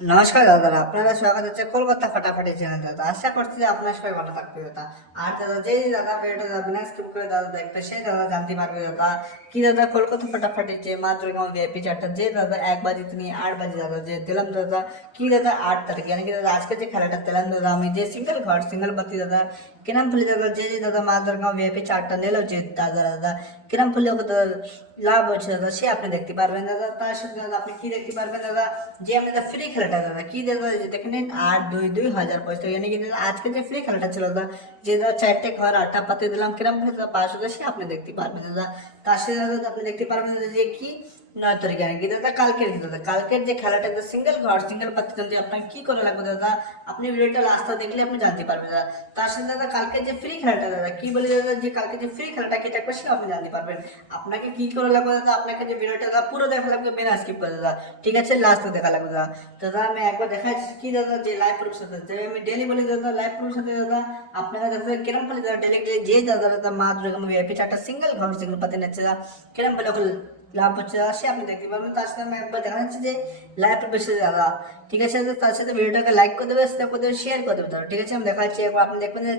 নমস্কার দাদা, আপনারা স্বাগত হচ্ছে কলকাতা ফাটাফাটি চ্যানেল। দাদা আশা করছি যে আপনার সবাই ভালো থাকবে দাদা। আর দাদা যেই দাদা ভিডিওটা দাদা বিনা স্কিপ করে দাদা দেখবে সেই দাদা জানতে পারবে দাদা কি দাদা কলকাতা ফাটাফাটি যে মা দুর্গামা ভিআইপি চারটা যে দাদা 1 বাজে তিনি 8 বাজে দাদা যে দিলাম দাদা কি দাদা 8 তারিখ यानी कि दादा आज के जो খেলাটা দিলাম দাদা আমি যে সিঙ্গেল ঘর সিঙ্গেল বাতি দাদা কিরাম ফুলি দাদা যে দাদা মা দুর্গামা ভিআইপি চারটা নিল যে দাদা দাদা কিরাম ফুলি দাদা লাভ হচ্ছে দাদা সে আপনি দেখতে পারবেন দাদা। তার সাথে দাদা আপনি কি দেখতে পারবেন দাদা যে আপনি দাদা ফ্রি খেলাটা দাদা কি দাদা দেখেন 8-2-2000 পয়সা यानी कि दादा আজকে যে ফ্রি খেলাটা ছিল দাদা যে দাদা 4টে ঘর 8টা পাতি দিলাম কিরম দাদা পাস হচ্ছে সে আপনি দেখতে পারবেন দাদা। তার সাথে দাদা আপনি দেখতে পারবেন দাদা যে কি 9 তারিখ यानी कि দাদা কালকের যে খেলাটা সিঙ্গেল ঘর সিঙ্গেল পাতি যে আপনার কি করে লাগবে দাদা আপনি ভিডিওটা লাস্টটা দেখলে আপনি জানতে পারবেন দাদা। তার সাথে দাদা কালকের যে ফ্রি খেলাটা দাদা কি বলি দাদা যে কালকে যে ফ্রি খেলাটা কি থাকবে সে আপনি জানতে পারবেন। আপনাকে কি করে লাগবে দাদা আপনাকে যে ভিডিওটা দাদা পুরো দেখা লাগবে বিনা স্কিপ করে দাদা, ঠিক আছে লাস্টে দেখা লাগবে দাদা। দাদা আমি একবার দেখাচ্ছি কি দাদা যে লাইভ প্রুফ সাথে যে আমি ডেলি বলি দাদা লাইভ প্রুফ সাথে দাদা আপনারা দাদা কিরম বলি দাদা ডেলি যে দাদা দাদা মা দুর্গা ভিআইপি চারটা সিঙ্গেল ঘর সিঙ্গেল পাতি নিচ্ছে দাদা কিরম বলে লাভ হচ্ছে দাদা সে আপনি দেখতে পারবেন। তার সাথে আমি একবার দেখা যাচ্ছে যে লাইভ প্রুফ সাথে দাদা, ঠিক আছে দাদা। তার সাথে ভিডিওটাকে লাইক করে দেবে সাথে করে দেবে শেয়ার করে দেবে দাদা, ঠিক আছে আমি দেখাচ্ছি একবার আপনি দেখবেন যে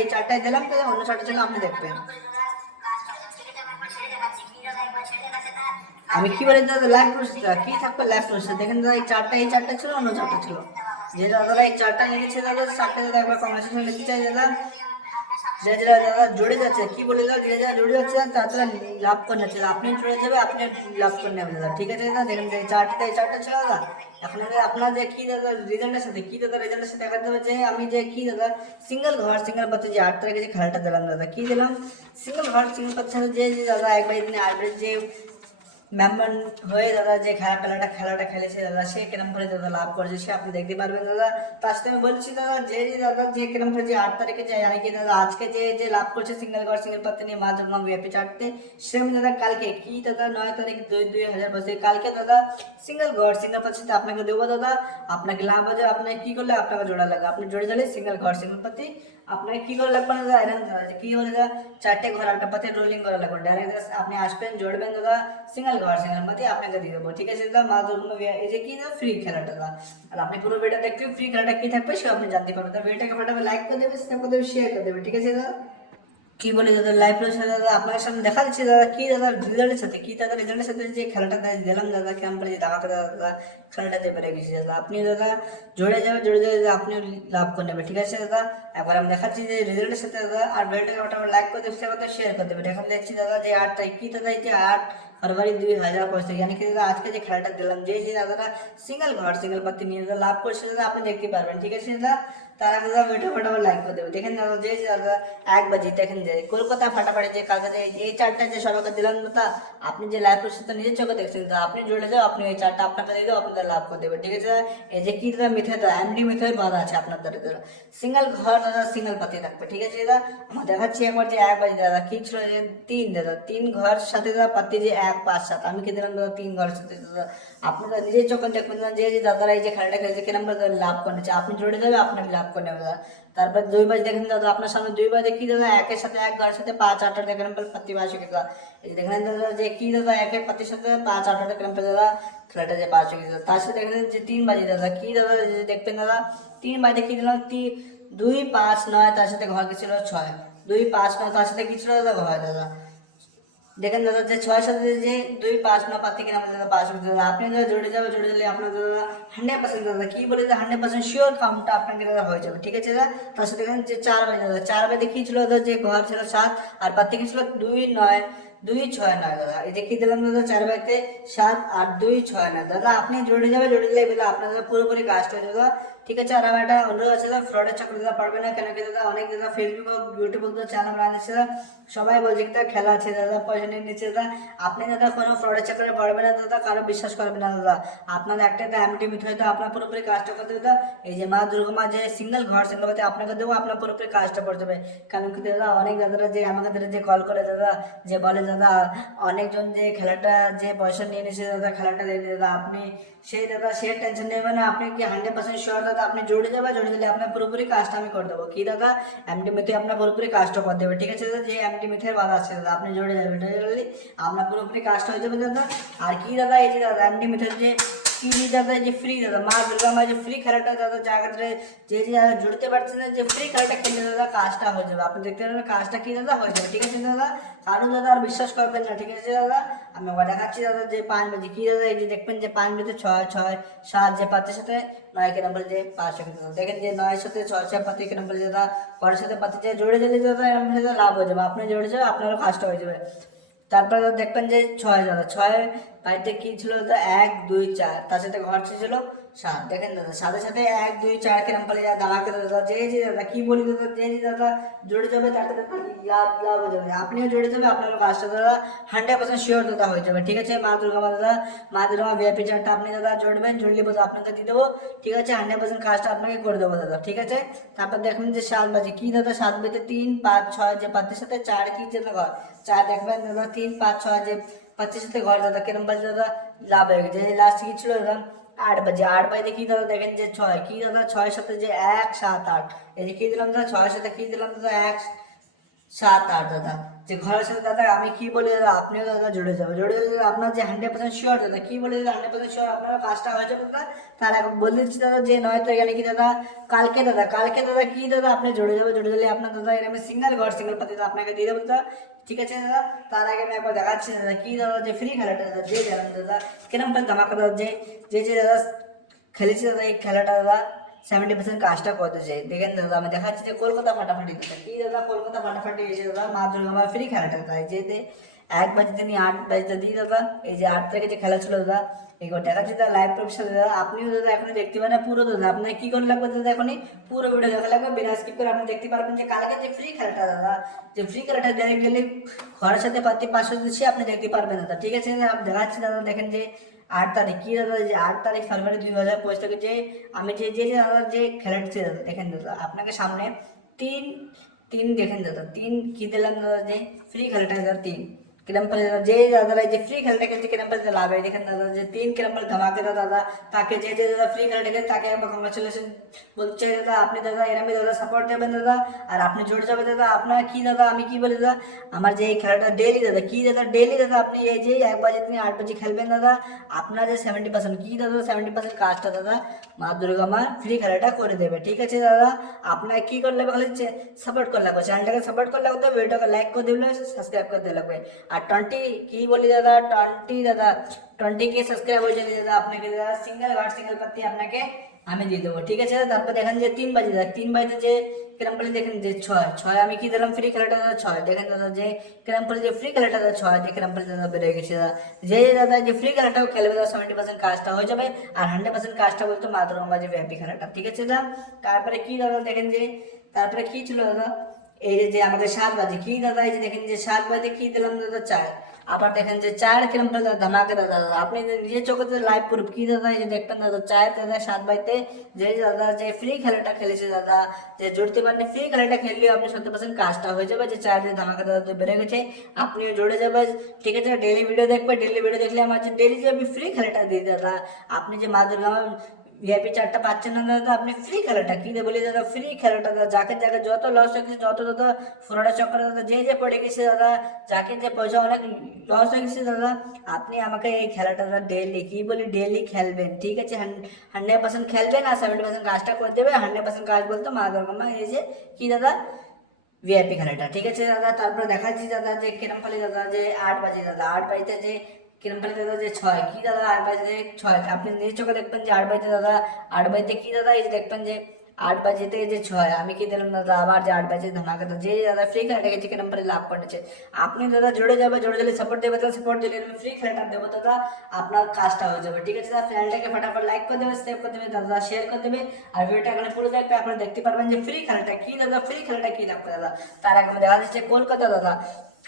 এই চারটায় দিলাম তো অন্য চারটা ছিল আপনি দেখবেন। আমি কি বলি দাদা লাইভ প্রসেসটা কি থাকবে লাইভ প্রসেস দেখেন দাদা এই চারটা ছিল অন্য চারটা ছিল যে দাদারা এই চারটা লিখেছে দাদা চারটা দাদা একবার কংগ্রেচুলেশন লিখতে চাই দাদা যে যারা দাদা জুড়ে যাচ্ছে কি বলে দাদা যে যারা জুড়ে যাচ্ছে তারা লাভ করে যাচ্ছে আপনি জুড়ে যাবে আপনি লাভ করে নেবেন দাদা, ঠিক আছে দাদা। দেখেন এই চারটা ছিল দাদা এখন আপনার যে কি দাদা রেজাল্টের সাথে কি দাদা রেজাল্টের সাথে দেখা যাবে যে আমি যে কি দাদা সিঙ্গেল ঘর সিঙ্গেল পাতি যে 8 তারিখে যে খেলাটা দিলাম দাদা কি দিলাম সিঙ্গেল ঘর সিঙ্গেল পাতির সাথে যে দাদা একবার দিনে 8 যে মেম্বার হয়ে দাদা যে খেলাটা খেলেছে দাদা সে কিরম করে দাদা লাভ করেছে সে আপনি দেখতে পারবেন দাদা। তার সাথে আমি বলছি দাদা যে দাদা যে কিরম করে যে 8 তারিখে যে यानी कि দাদা আজকে যে লাভ করছে সিঙ্গেল ঘর সিঙ্গেল পাতি নিয়ে মা দুর্গা ভিআইপি চারটে সেম দাদা কালকে কি দাদা 9 তারিখ 2000 বছর কালকে দাদা সিঙ্গেল ঘর সিঙ্গেল পাতি সাথে আপনাকে দেবো দাদা আপনাকে লাভ আছে আপনাকে কি করলে আপনাকে জোড়া লাগে আপনি জোড়ে দিলে সিঙ্গেল ঘর সিঙ্গেল পাতি আপনাকে কি করে লাগবে না দাদা আয়রন দাদা কি হলে দাদা 4টে ঘর 8টা পাতি রোলিং করা লাগবে ডাইরেক্ট আপনি আসবেন জোড়বেন দাদা সিঙ্গেল ঘর সিঙ্গেল পাতি আপনাকে দিয়ে দেবো, ঠিক আছে দাদা। মা দুর্গা এই যে কি না ফ্রি খেলাটা দাদা আর আপনি পুরো ভিডিও দেখতে ফ্রি খেলাটা কি থাকবে সে আপনি জানতে পারবেন। ভিডিওটাকে ফটাফট লাইক করে দেবে সাবস্ক্রাইব করে দেবে শেয়ার করে দেবে, ঠিক আছে দাদা। কি বলে দাদা লাইভ সাথে দাদা আপনার সামনে দেখা দিচ্ছে দাদা কি দাদা রেজাল্টের সাথে কি দাদা রেজাল্টের সাথে যে খেলাটা দিলাম দাদা কেমন করে দেখা করে দাদা খেলাটাতে পেরে গেছি দাদা আপনি দাদা জোরে যাবে দাদা আপনি লাভ করে নেবে, ঠিক আছে দাদা। একবার আমি দেখাচ্ছি যে রেজাল্টের সাথে দাদা আর ভিডিওটাকে ফটাফট লাইক করে দেবে শেয়ার করে দেবে। এখন দেখছি দাদা যে 8 তারিখ কি দাদা এই যে 8 फरवरी 2025 यानी कि दादा आज के जो খেলাটা দিলাম যে দাদারা সিঙ্গেল ঘর সিঙ্গেল পাতি নিয়ে দাদা লাভ করছে দাদা আপনি দেখতে পারবেন, ঠিক আছে দাদা। তারা দাদা ভিডিও ফটাফট লাইক করে দেবে। দেখেন দাদা যে দাদা 1 বাজে দেখেন যে কলকাতা ফাটাফাটি যে কালকে এই চারটা যে সবাইকে দিলাম দাদা আপনি যে লাইভ সাথে নিজের চোখে দেখছেন দাদা আপনি জুড়ে যাও আপনি এই চারটা আপনাকে দিয়ে দাও আপনাদের লাভ করে দেবে, ঠিক আছে। এই যে কি দাদা মিথে দাদা এমডি মিথে বাধা আছে আপনার দ্বারা দাদা সিঙ্গেল ঘর দাদা সিঙ্গেল পাতি থাকবে, ঠিক আছে দাদা। আমরা দেখাচ্ছি একবার যে 1 বাজে দাদা কি ছিল যে 3 দাদা 3 ঘর সাথে দাদা পাতি যে 1 5 7 আমি কি দিলাম দাদা 3 ঘর সাথে দাদা আপনারা নিজের চোখে দেখবেন না যে দাদারা এই যে খেলাটা খেলেছে কিরম লাভ করেছে আপনি জুড়ে যাবে আপনাকে লাভ করে নেবে দাদা। তারপর 2 বাজে দেখেন দাদা আপনার সামনে 2 বাজে কি দাদা একের সাথে 1 ঘরের সাথে 5 8 দেখেন পাতি বাসে দাদা এই যে দেখেন দাদা যে কি দাদা একের পাতির সাথে 5 8 দেখেন দাদা খেলাটা যে পাঁচ হয়ে তার সাথে দেখেন যে 3 বাজে দাদা কি দাদা দেখবেন দাদা 3 বাজে কি দিলাম 2 5 9 তার সাথে ঘর ছিল 6 2 5 9 তার সাথে কি ছিল দাদা ঘর দাদা দেখেন দাদা যে 6 সাথে যে 2 5 9 পাতি কিনা দাদা পাস হয়ে দাদা আপনি দাদা জুড়ে দিলে আপনার দাদা 100% দাদা কি বলে যে 100% শিওর কামটা আপনাকে দাদা হয়ে যাবে, ঠিক আছে দাদা। তার সাথে দেখেন যে 4 বাজে দাদা 4 বাজে কি ছিল দাদা যে ঘর ছিল 7 আর পাতি কি ছিল 2 9 2 6 9 দাদা এই যে কি দিলাম দাদা 4 বাজে 7 আর 2 6 9 দাদা আপনি জুড়ে দিলে বলে আপনার দাদা পুরোপুরি কাজটা হয়ে দাদা, ঠিক আছে। আর আমার একটা অনুরোধ আছে দাদা ফ্রডের চাকরি দাদা পারবে না কেন কি দাদা অনেক দাদা ফেসবুক হোক ইউটিউব হোক চ্যানেল বানিয়েছে দাদা সবাই বলছে দাদা খেলা আছে দাদা পয়সা নিয়ে নিচ্ছে দাদা আপনি দাদা কোনো ফ্রডের চাকরি পারবে না দাদা কারো বিশ্বাস করবে না দাদা আপনার একটা এমটি মিথ হয়তো আপনার পুরোপুরি কাজটা করতে দাদা এই যে মা দুর্গা মা যে সিঙ্গেল ঘর সিঙ্গেল পাতি আপনাকে দেবো আপনার পুরোপুরি কাজটা করে দেবে। কারণ কি দাদা অনেক দাদারা যে আমাকে দাদা যে কল করে দাদা যে বলে দাদা অনেকজন যে খেলাটা যে পয়সা নিয়ে নিচ্ছে দাদা খেলাটা দিয়ে দাদা আপনি সেই দাদা সে টেনশন নেবেন না আপনি কি 100% শিওর দাদা আপনি জুড়ে দিলে আপনার পুরোপুরি কাজটা আমি করে দেবো কি দাদা এমডি মিথে আপনার পুরোপুরি কাজটা করে দেবে, ঠিক আছে দাদা। যে এমডি মিথের বাধা আছে দাদা আপনি জুড়ে যাবেন আপনার পুরোপুরি কাজটা হয়ে যাবে দাদা। আর কি দাদা এই যে দাদা এমডি মিথের যে কি দাদা যে ফ্রি দাদা মা দুর্গা মা যে ফ্রি খেলাটা দাদা জায়গাতে যে যারা জুড়তে পারছে না যে ফ্রি খেলাটা খেললে দাদা কাজটা হয়ে যাবে। আপনি দেখতে পারেন কাজটা কি দাদা হয়ে যাবে। ঠিক আছে দাদা, কারণ দাদা আর বিশ্বাস করবেন না। ঠিক আছে দাদা, আমি আবার দেখাচ্ছি দাদা যে 5 বাজে কি দাদা এই যে দেখবেন যে 5 বাজে 6 6 7 যে 5-এর সাথে 9 কে নাম্বার যে 5 সেকেন্ড দেখেন যে 9 এর সাথে 6 6 5 কে নাম্বার দাদা পরের সাথে 5 যে জোড়ে দিলে দাদা এরকম দাদা লাভ হয়ে যাবে। আপনি জোড়ে যাবে আপনারও কাজটা হয়ে যাবে। তারপরে দেখবেন যে 6 দাদা 6 বাড়িতে কি ছিল দাদা 1 2 4 তার সাথে ঘর ছিল 7। দেখেন দাদা সাথে সাথে 1 2 4 কে নাম্বার দাঁড়াকে দাদা যে দাদা কি বলি দাদা যে দাদা জোড়ে যাবে তাতে দাদা লাভ লাভ হয়ে যাবে। আপনিও জোড়ে যাবে আপনারও কাজটা দাদা 100% শিওর দাদা হয়ে যাবে। ঠিক আছে, মা দুর্গা মা দাদা মা দুর্গা মা ভিআইপি চার্টটা আপনি দাদা জড়বেন, জড়লি বলতে আপনাকে দিয়ে দেবো। ঠিক আছে, 100% কাজটা আপনাকে করে দেবো দাদা। ঠিক আছে, তারপর দেখবেন যে 7 বাজে কি দাদা 7 বাজে 3 5 6 যে 5-এর সাথে 4 কি যে ঘর 4 দেখবেন দাদা 3 5 6 যে 5-এর সাথে ঘর দাদা কিরম বাজে দাদা লাভ হয়ে গেছে। লাস্ট কি ছিল দাদা 8 বাজে 8 বাজে কি দাদা দেখেন যে 6 কি দাদা 6-এর সাথে যে 1 7 8 এই যে কি দিলাম দাদা 6-এর সাথে কি দিলাম দাদা 1 7 8 দাদা যে ঘরের সাথে দাদা আমি কি বলি দাদা আপনিও দাদা জুড়ে যাবে। জুড়ে গেলে আপনার যে 100% শিওর দাদা কি বলি দাদা 100% শিওর আপনার কাজটা হয়ে যাবে দাদা। তার আগে বলে দিচ্ছি দাদা যে নয়তো এখানে কি দাদা কালকে দাদা কি দাদা আপনি জুড়ে যাবে। জুড়ে দিলে আপনার দাদা এরকম সিঙ্গেল ঘর সিঙ্গেল পাতি দাদা আপনাকে দিয়ে দেবো দাদা। ঠিক আছে দাদা, তার আগে আমি একবার দেখাচ্ছি দাদা কি দাদা যে ফ্রি খেলাটা দাদা যে জানেন দাদা কিরম ধামাকা দাদা যে দাদা খেলেছি দাদা এই খেলাটা দাদা 70% কাজটা করতে চাই। দেখেন দাদা আমি দেখাচ্ছি যে কলকাতা ফাটাফাটি দাদা কি দাদা কলকাতা ফাটাফাটি এসে দাদা মা দুর্গা মা ফ্রি খেলাটা তাই যেতে 1 বাজে তিনি 8 বাজে দিই দাদা এই যে 8 তারিখে যে খেলা ছিল দাদা এইবার দেখাচ্ছি দাদা লাইভ প্রফেশন দাদা আপনিও দাদা এখন দেখতে পারেন পুরো দাদা আপনার কি করে লাগবে দাদা এখনই পুরো ভিডিও দেখা লাগবে বিনা স্কিপ করে আপনি দেখতে পারবেন যে কালকে যে ফ্রি খেলাটা দাদা যে ফ্রি খেলাটা ডাইরেক্ট গেলে ঘরের সাথে পাতি 500 দিচ্ছি আপনি দেখতে পারবেন দাদা। ঠিক আছে আমি দেখাচ্ছি দাদা দেখেন যে 8 তারিখ কি দাদা যে 8 তারিখ ফেব্রুয়ারি 2025 থেকে যে আমি যে যে দাদা যে খেলাটি দাদা দেখেন দাদা আপনাকে সামনে 3 দেখেন দাদা 3 কি দিলাম দাদা যে ফ্রি খেলাটা দাদা 3 কিরম পালে যে দাদা যে ফ্রি খেলাটা খেলছে কিরম পালে লাভ হয় দেখেন দাদা যে 3 কিরম পালে ধমাকেদার দাদা তাকে যে দাদা ফ্রি খেলাটা খেলে তাকে একবার কংগ্রেচুলেশন বলছে দাদা। আপনি দাদা এরমই দাদা সাপোর্ট দেবেন দাদা আর আপনি জড়ে যাবে দাদা। আপনার কি দাদা আমি কি বলি দাদা আমার যে এই খেলাটা ডেইলি দাদা কি দাদা ডেইলি দাদা আপনি এই যে 1 বাজে তিনি 8 বাজে খেলবেন দাদা আপনার যে 70% কি দাদা 70% কাজটা দাদা মা দুর্গা মা ফ্রি খেলাটা করে দেবে। ঠিক আছে দাদা, আপনার কি করে লাগবে খালি সাপোর্ট করে লাগবে, চ্যানেলটাকে সাপোর্ট করে লাগবে, ভিডিওটাকে লাইক করে দিলে সাবস্ক্রাইব করে দিয়ে লাগবে। আর 20 কি বলি দাদা 20 কে সাবস্ক্রাইব হয়ে যাবে দাদা আপনাকে দাদা সিঙ্গেল পাতি আপনাকে আমি দিয়ে দেবো। ঠিক আছে, তারপর দেখেন যে 3 বাজে দাদা 3 বাজে যে কিরম বলে দেখেন যে 6 আমি কি দিলাম ফ্রি খেলাটা দাদা 6 দেখেন দাদা যে কিরম বলে যে ফ্রি খেলাটা দাদা 6 যে কিরম বলে দাদা বেড়ে গেছে দাদা যে দাদা যে ফ্রি খেলাটাও খেলবে দাদা 70% কাজটা হয়ে যাবে আর 100% কাজটা বলতে মাত্র যে ভিআইপি খেলাটা। ঠিক আছে দাদা, তারপরে কি দাদা দেখেন যে তারপরে কি ছিল দাদা এই যে আমাদের 7 বাজে কি দাদা এই যে দেখেন যে 7 বাজে কি দিলাম দাদা 4 আবার দেখেন যে 4 কিরম দাদা ধামাকে দাদা আপনি নিজের চোখে লাইভ প্রুফ কি দাদা এই যে দেখবেন দাদা 4 দাদা 7 বাজতে যে দাদা যে ফ্রি খেলাটা খেলেছে দাদা যে জুড়তে পারেন ফ্রি খেলাটা খেললে আপনি 70% কাজটা হয়ে যাবে যে 4 যে ধামাকা দাদা তো বেড়ে গেছে আপনিও জুড়ে যাবেন। ঠিক আছে, ডেইলি ভিডিও দেখবে, ডেইলি ভিডিও দেখলে আমার যে ডেইলি যে আমি ফ্রি খেলাটা দিই দাদা আপনি যে মা দুর্গা ভিআইপি চার্টটা পাচ্ছেন না দাদা আপনি ফ্রি খেলাটা কি বলি দাদা ফ্রি খেলাটা দাদা যাকে যাকে যত লস হয়ে গেছে যত দাদা ফ্রডের চক্করে দাদা যে পড়ে গেছে দাদা যাকে যে পয়সা অনেক লস হয়ে গেছে দাদা আপনি আমাকে এই খেলাটা দাদা ডেইলি কি বলি ডেইলি খেলবেন। ঠিক আছে, 100% খেলবেন আর 70% কাজটা করে দেবে। 100% কাজ বলতে মা দুর্গা মা এই যে কি দাদা ভিআইপি খেলাটা। ঠিক আছে দাদা, তারপরে দেখাচ্ছি দাদা যে কিরম পালি দাদা যে 8 বাজে দাদা 8 বাজতে যে কিরম পালি দাদা যে 6 কি দাদা 8 বাজে 6 আপনি নিজের চোখে দেখবেন যে 8 বাজে দাদা 8 বাজতে কি দাদা এই যে দেখবেন যে 8 বাজে যে 6 আমি কি দিলাম দাদা আবার যে 8 বাজে ধামাকা দাদা যে দাদা ফ্রি খেলাটা গেছে কি নাম্বারে লাভ করেছে আপনি দাদা জুড়ে যাবে, জুড়ে দিলে সাপোর্ট দেবে দাদা, সাপোর্ট দিলে আমি ফ্রি খেলাটা দেবো দাদা আপনার কাজটা হয়ে যাবে। ঠিক আছে দাদা, চ্যানেলটাকে ফটাফট লাইক করে দেবে, সেভ করে দেবে দাদা, শেয়ার করে দেবে আর ভিডিওটা এখানে পুরো দেখবে আপনি দেখতে পারবেন যে ফ্রি খেলাটা কি দাদা ফ্রি খেলাটা কি লাগবে দাদা। তার আগে দেখা যাচ্ছে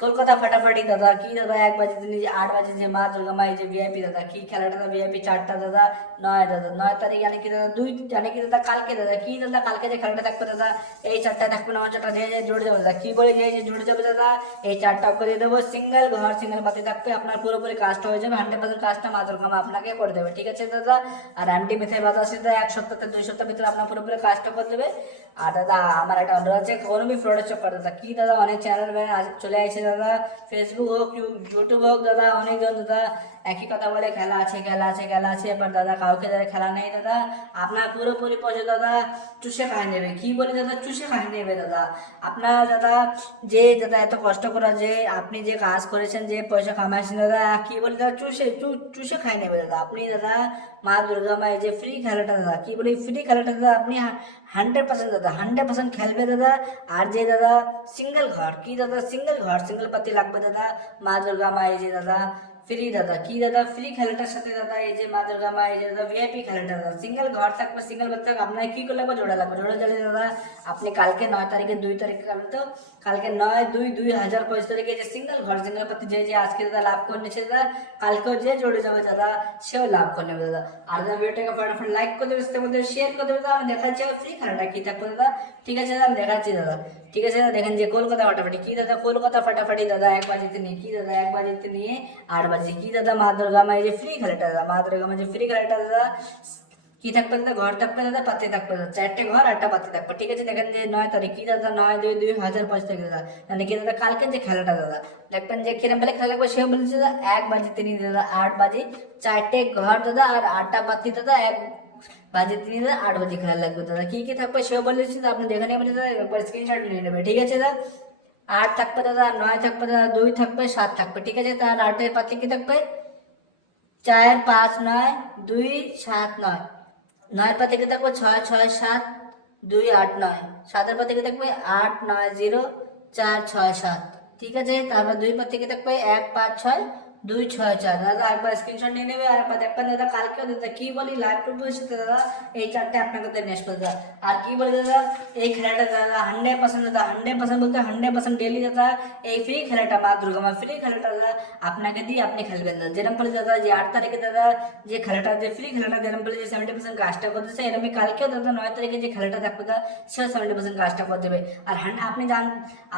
কলকাতা ফাটাফাটি দাদা কি দাদা 1 বাজে দিন যে 8 বাজে যে মা দুর্গা মা এই যে ভিআইপি দাদা কি খেলাটা দাদা ভিআইপি চারটা দাদা 9 দাদা 9 তারিখ জানি কি দাদা 2 জানি কি দাদা কালকে দাদা কি দাদা কালকে যে খেলাটা থাকবে দাদা এই চারটা থাকবে না চারটা যে জুড়ে যাবে দাদা কি বলে যে জুড়ে যাবে দাদা এই চারটা করে দেবো সিঙ্গেল ঘর সিঙ্গেল পাতি থাকবে আপনার পুরোপুরি কাজটা হয়ে যাবে 100% কাজটা মা দুর্গা মা আপনাকে করে দেবে। ঠিক আছে দাদা, আর অ্যান্টি মিথাইল বাতাসে 1 সপ্তাহ থেকে 2 সপ্তাহ ভিতরে আপনার পুরোপুরি কাজটা করে দেবে আর দাদা আমার একটা অনুরোধ আছে, কোনো বি ফ্রডের চক্কর দাদা কি দাদা অনেক চ্যানেল চলে আসছে দাদা, ফেসবুক হোক ইউটিউব হোক দাদা, অনেকজন দাদা একই কথা বলে খেলা আছে খেলা আছে খেলা আছে, এবার দাদা কাউকে দাদা খেলা নেই দাদা, আপনার পুরোপুরি পয়সা দাদা চুষে খাই নেবে। কি বলি দাদা, চুষে খাই নেবে দাদা। আপনার দাদা যে দাদা এত কষ্ট করা, যে আপনি যে কাজ করেছেন, যে পয়সা কামাইছেন দাদা, কি বলি দাদা চুষে চুষে খাই নেবে দাদা। আপনি দাদা মা দুর্গা মায়ের যে ফ্রি খেলাটা দাদা, কি বলি ফ্রি খেলাটা দাদা আপনি 100% দাদা 100% খেলবে দাদা। আর যে দাদা সিঙ্গেল ঘর, কি দাদা সিঙ্গেল ঘর সিঙ্গেল পাতি লাগবে দাদা, মা দুর্গা মায়ের যে দাদা ফ্রি দাদা, কি দাদা ফ্রি খেলাটার সাথে দাদা এই যে মা দুর্গা মা এই যে দাদা ভিআইপি খেলাটা দাদা, সিঙ্গেল ঘর থাকবে সিঙ্গেল বাচ্চা আপনার কি করে লাগবে, জোড়া লাগবে। জোড়া জলে দাদা আপনি কালকে 9 তারিখে 2 তারিখে তো কালকে 9/2/2025 তারিখে যে সিঙ্গেল ঘর সিঙ্গেল পাতি যে আজকে দাদা লাভ করে নিয়েছে দাদা, কালকেও যে জড়ে যাবে দাদা সেও লাভ করে নেবে দাদা। আর দাদা ভিডিওটাকে ফটাফট লাইক করে দেবে, সাথে মধ্যে শেয়ার করে দেবে দাদা। আমি দেখাচ্ছি ফ্রি খেলাটা কি থাকবে দাদা, ঠিক আছে দাদা আমি দেখাচ্ছি দাদা, ঠিক আছে দাদা। দেখেন যে কলকাতা ফাটাফাটি, কি দাদা কলকাতা ফাটাফাটি দাদা 1 বাজিতে নিয়ে, কি দাদা 1 বাজিতে নিয়ে 8 বাজে, কি দাদা মা দুর্গা মা এই যে ফ্রি খেলাটা দাদা, মা দুর্গা মা যে ফ্রি খেলাটা দাদা কি থাকবে দাদা, ঘর থাকবে দাদা পাতি থাকবে দাদা, 4টে ঘর 8টা পাতি থাকবে, ঠিক আছে। দেখেন যে 9 তারিখ, কি দাদা 9/2/2025 তারিখ দাদা, মানে কি দাদা কালকে যে খেলাটা দাদা দেখবেন যে কিরম বেলা খেলা লাগবে, সেও বলেছে দাদা 1 বাজিতে নিয়ে দাদা 8 বাজে 4টে ঘর দাদা আর 8টা পাতি দাদা 1 বাজে 3 দাদা 8 বাজে খেলা লাগবে দাদা। কি কি থাকবে সেও বলেছে দাদা, আপনি দেখে নেবেন দাদা, একবার স্ক্রিনশট নিয়ে নেবে, ঠিক আছে দাদা। 8 থাকবে দাদা, 9 থাকবে দাদা, 2 থাকবে, 7 থাকবে, ঠিক আছে। তার 8এর পাতি কি থাকবে 4 5 9 2 7 9, 9 পাতে কি থাকবে 6 6 7 2 8 9, 7 পাতে কি থাকবে 8 9 0 4 6 7, ঠিক আছে। তারপর 2 পাতে কি থাকবে 1 5 6 2 6 4 দাদা, একবার স্ক্রিনশট নিয়ে নেবে। আর একবার দেখবেন দাদা কালকে দাদা কি বলি লাইভ প্রুফের সাথে দাদা এই 4টে আপনাকে তো নেক্সট দাদা। আর কি বলি দাদা এই খেলাটা দাদা 100% দাদা 100% বলতে 100% ডেলি দাদা এই ফ্রি খেলাটা মা দুর্গা মা ফ্রি খেলাটা দাদা আপনাকে দিয়ে আপনি খেলবেন দাদা। যেরকম বলে দাদা যে 8 তারিখে দাদা যে খেলাটা যে ফ্রি খেলাটা যেরকম বলে যে 70% কাজটা করতেছে, এরকমই কালকেও দাদা 9 তারিখে যে খেলাটা থাকবে দাদা সেও 70% কাজটা করে দেবে। আর আপনি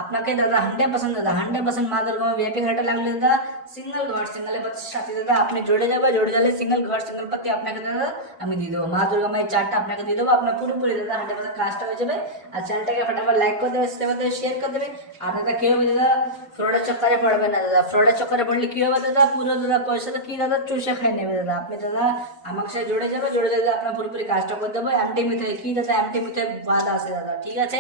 আপনাকে দাদা 100% দাদা 100% মা দুর্গা মা ভিআইপি খেলাটা লাগলে দাদা সিঙ্গেল ঘর সিঙ্গেল পাতির সাথে দাদা আপনি জড়ে যাবে, জড়ে গেলে সিঙ্গেল ঘর সিঙ্গেল পাতি আপনাকে দাদা আমি দিয়ে দেবো, মা দুর্গা মায়ের 4টা আপনাকে দিয়ে দেবো, আপনার পুরোপুরি দাদা 100% কাজটা হয়ে যাবে। আর চ্যানেলটাকে ফটাফট লাইক করে দেবে, সাথে মধ্যে শেয়ার করে দেবে। আর দাদা কি হবে দাদা ফ্রডের চক্করে পড়বে না দাদা, ফ্রডের চক্করে পড়লে কি হবে দাদা পুরো দাদা পয়সাটা কি দাদা চুষে খাই নেবে দাদা। আপনি দাদা আমার সাথে জড়ে যাবে, জড়ে যাবে আপনার পুরোপুরি কাজটা করে দেবো। এমটি মিথে কি দাদা এমটি মিথে বাদ আছে দাদা, ঠিক আছে।